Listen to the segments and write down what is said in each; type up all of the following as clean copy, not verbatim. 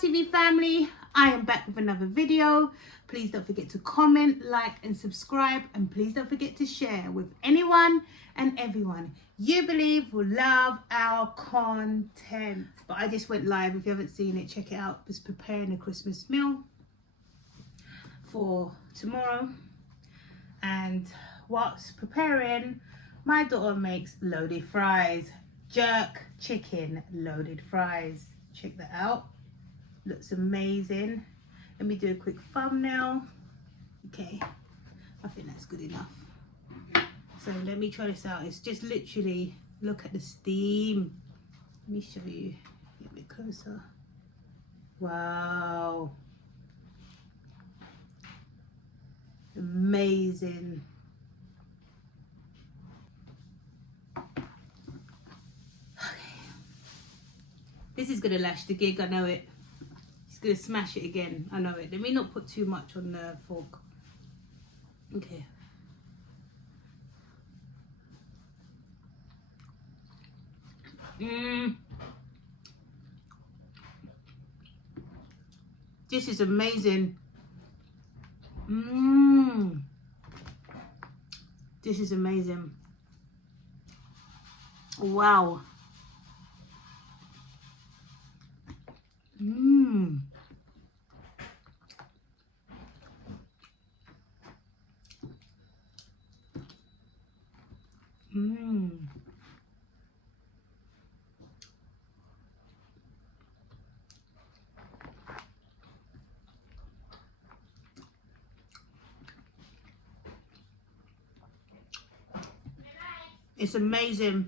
TV family, I am back with another video. Please don't forget to comment, like and subscribe, and please don't forget to share with anyone and everyone you believe will love our content. But I just went live. If you haven't seen it, check it out. Just preparing a Christmas meal for tomorrow, and whilst preparing, my daughter makes loaded fries, jerk chicken loaded fries. Check that out, looks amazing. Let me do a quick thumbnail. Okay, I think that's good enough. So let me try this out. It's just literally, look at the steam. Let me show you, get a bit closer. Wow, amazing. This is gonna lash the gig, I know it. It's gonna smash it again, I know it. Let me not put too much on the fork. Okay. This is amazing. This is amazing. Wow. It's amazing.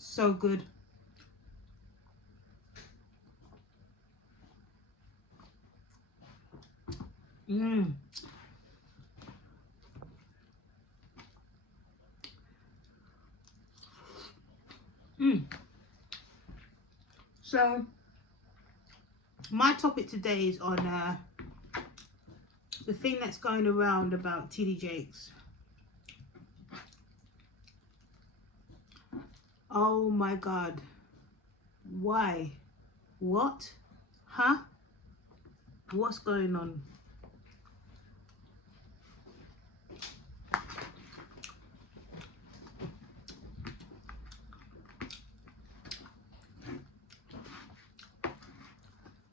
So good. So my topic today is on the thing that's going around about TD Jakes. Oh my God. Why? What? Huh? What's going on?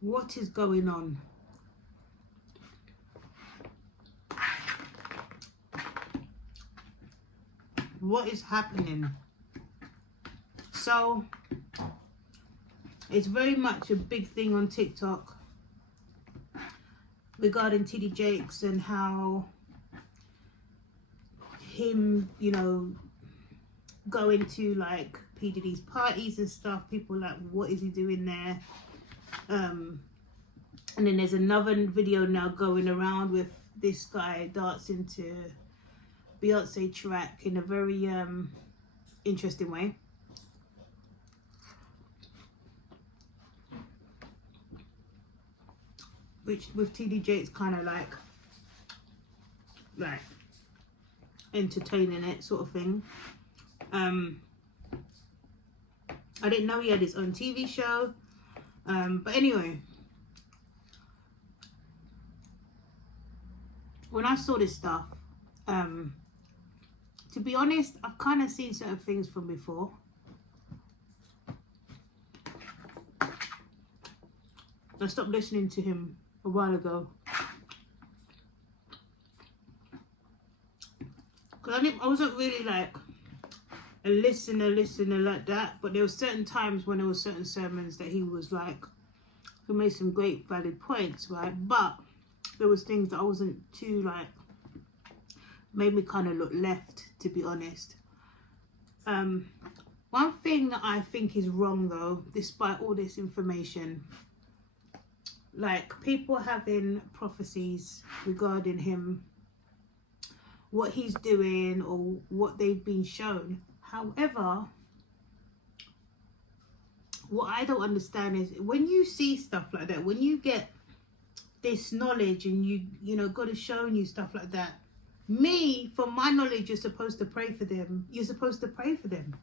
What is going on? What is happening? So it's very much a big thing on TikTok regarding TD Jakes and how him, you know, going to like P. Diddy's parties and stuff. People are like, what is he doing there? And then there's another video now going around with this guy dancing to Beyonce track in a very interesting way. Which with TD Jakes kind of like entertaining it sort of thing. I didn't know he had his own TV show. But anyway, when I saw this stuff, to be honest, I've kind of seen certain things from before. I stopped listening to him a while ago. Because I wasn't really like a listener like that, but there were certain times when there were certain sermons that he was like, he made some great valid points, right? But there was things that I wasn't too like, made me kind of look left, to be honest. One thing that I think is wrong though, despite all this information, like people having prophecies regarding him, what he's doing or what they've been shown. However, what I don't understand is when you see stuff like that, when you get this knowledge and you know God is showing you stuff like that, me, from my knowledge, you're supposed to pray for them. You're supposed to pray for them.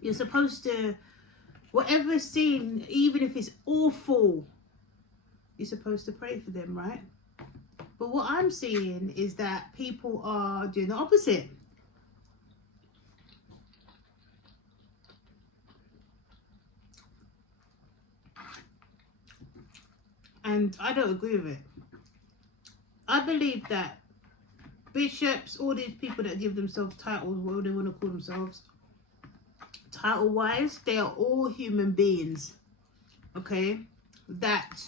You're supposed to, whatever is seen, even if it's awful, you're supposed to pray for them, right? But what I'm seeing is that people are doing the opposite. And I don't agree with it. I believe that bishops, all these people that give themselves titles, what they want to call themselves, title-wise, they are all human beings, okay? That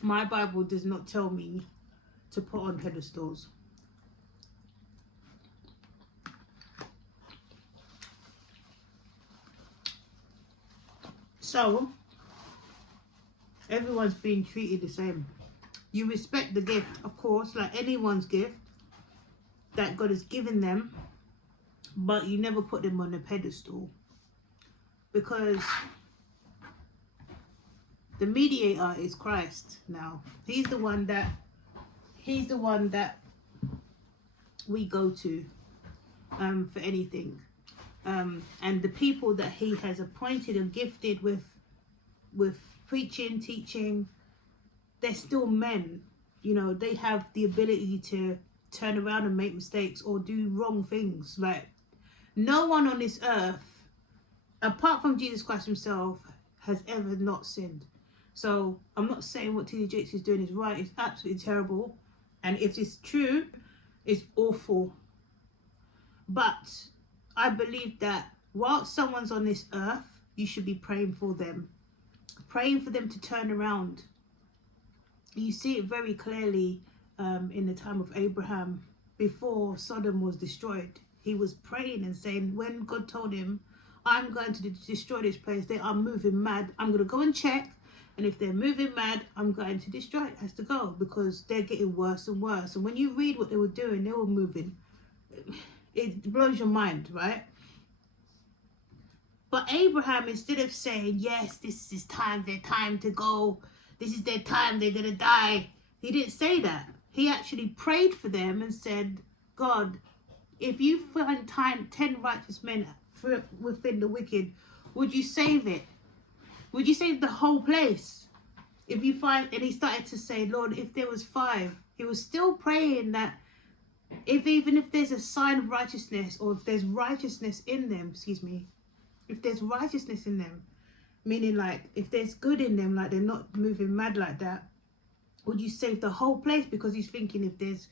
my Bible does not tell me to put on pedestals. So, everyone's being treated the same. You respect the gift, of course, like anyone's gift that God has given them, but you never put them on a pedestal, because the mediator is Christ now. He's the one that we go to for anything. And the people that he has appointed and gifted with preaching, teaching, they're still men. You know, they have the ability to turn around and make mistakes or do wrong things. Like, no one on this earth, apart from Jesus Christ himself, has ever not sinned. So I'm not saying what T.D. Jakes is doing is right. It's absolutely terrible. And if it's true, it's awful. But I believe that while someone's on this earth, you should be praying for them. Praying for them to turn around. You see it very clearly in the time of Abraham. Before Sodom was destroyed, he was praying and saying, when God told him, I'm going to destroy this place, they are moving mad, I'm going to go and check, and if they're moving mad, I'm going to destroy it. It has to go, because they're getting worse and worse. And when you read what they were doing, they were moving. It blows your mind, right? But Abraham, instead of saying, yes, this is time, their time to go, this is their time, they're going to die, he didn't say that. He actually prayed for them and said, God, if you find 10 righteous men within the wicked, would you save it? Would you save the whole place? If you find, and he started to say, Lord, if there was 5, he was still praying that even if there's a sign of righteousness, or if there's righteousness in them, if there's righteousness in them, meaning like if there's good in them, like they're not moving mad like that, would you save the whole place? Because he's thinking if there's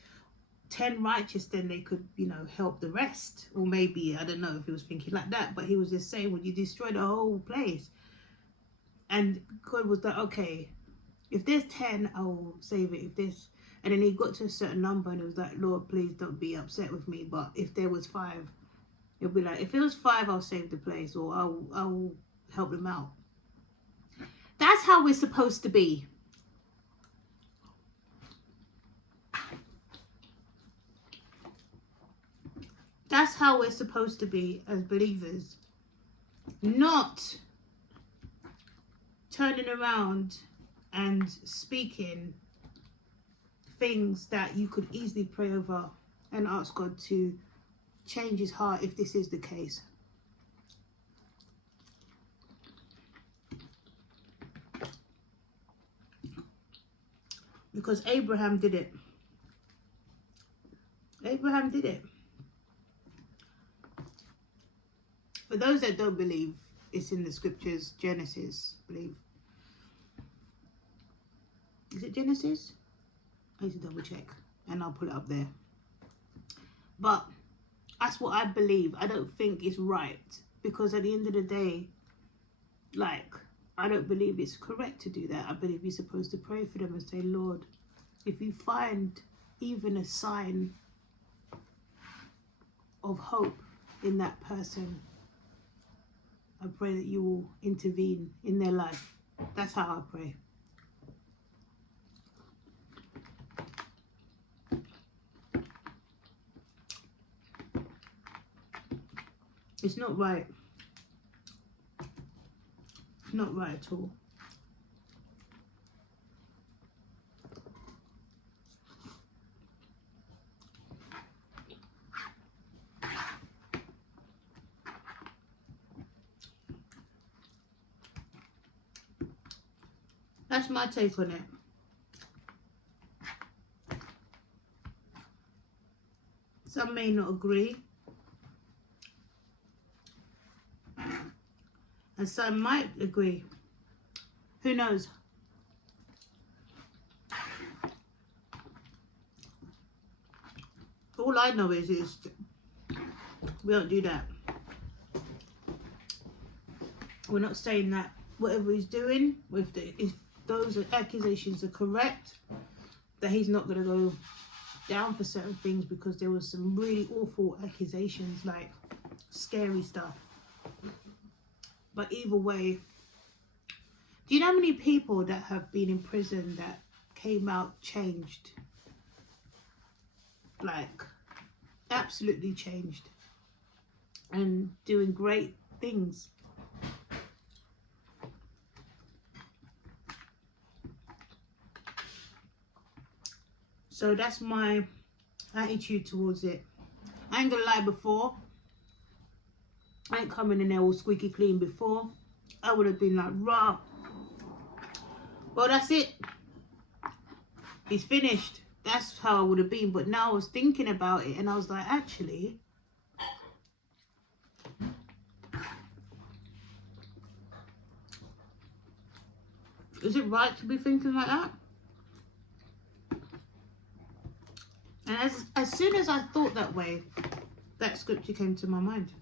10 righteous, then they could, you know, help the rest. Or maybe, I don't know if he was thinking like that, but he was just saying, would you destroy the whole place? And God was like, okay, if there's 10, I will save it. If there's, and then he got to a certain number and he was like, Lord, please don't be upset with me. But if there was 5, it'll be like, if it was 5, I'll save the place, or I'll help them out. That's how we're supposed to be. That's how we're supposed to be as believers. Not turning around and speaking things that you could easily pray over and ask God to change his heart if this is the case. Because Abraham did it. Abraham did it. For those that don't believe, it's in the scriptures, Genesis, I believe. Is it Genesis? I need to double check and I'll put it up there. But that's what I believe. I don't think it's right, because at the end of the day, like, I don't believe it's correct to do that. I believe you're supposed to pray for them and say, Lord, if you find even a sign of hope in that person, I pray that you will intervene in their life. That's how I pray. It's not right. It's not right at all. That's my take on it. Some may not agree. And some might agree. Who knows? All I know is we don't do that. We're not saying that whatever he's doing, if those accusations are correct, that he's not going to go down for certain things, because there was some really awful accusations, like scary stuff. But either way, do you know how many people that have been in prison that came out changed? Like, absolutely changed. And doing great things. So that's my attitude towards it. I ain't gonna lie, before, I ain't coming in there all squeaky clean. Before, I would have been like, rah. Well, that's it. It's finished. That's how I would have been. But now I was thinking about it and I was like, actually, is it right to be thinking like that? And as soon as I thought that way, that scripture came to my mind.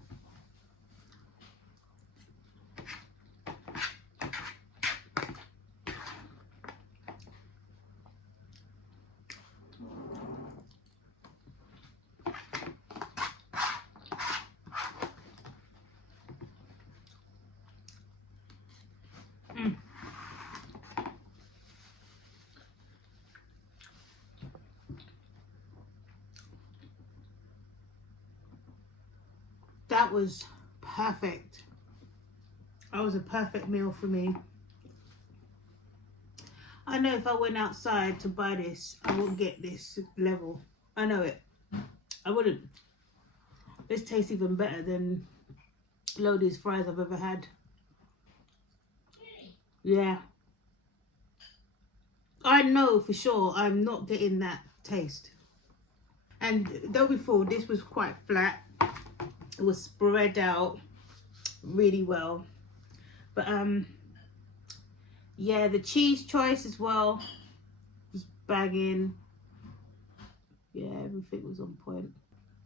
That was perfect. That was a perfect meal for me. I know if I went outside to buy this, I wouldn't get this level. I know it. I wouldn't. This tastes even better than loaded fries I've ever had. Yeah. I know for sure I'm not getting that taste. And though before, this was quite flat. It was spread out really well. But yeah, the cheese choice as well was banging. Yeah, everything was on point.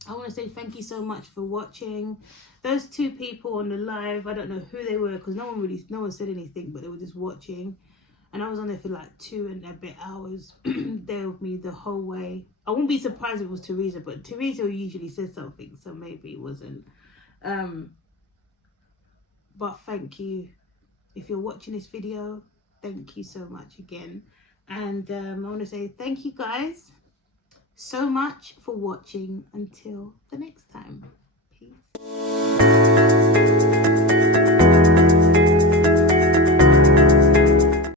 I want to say thank you so much for watching. Those two people on the live, I don't know who they were, because no one said anything, but they were just watching. And I was on there for like 2 and a bit hours. There with me the whole way. I wouldn't be surprised if it was Teresa, but Teresa usually says something, so maybe it wasn't. But thank you. If you're watching this video, thank you so much again. And I want to say thank you guys so much for watching. Until the next time.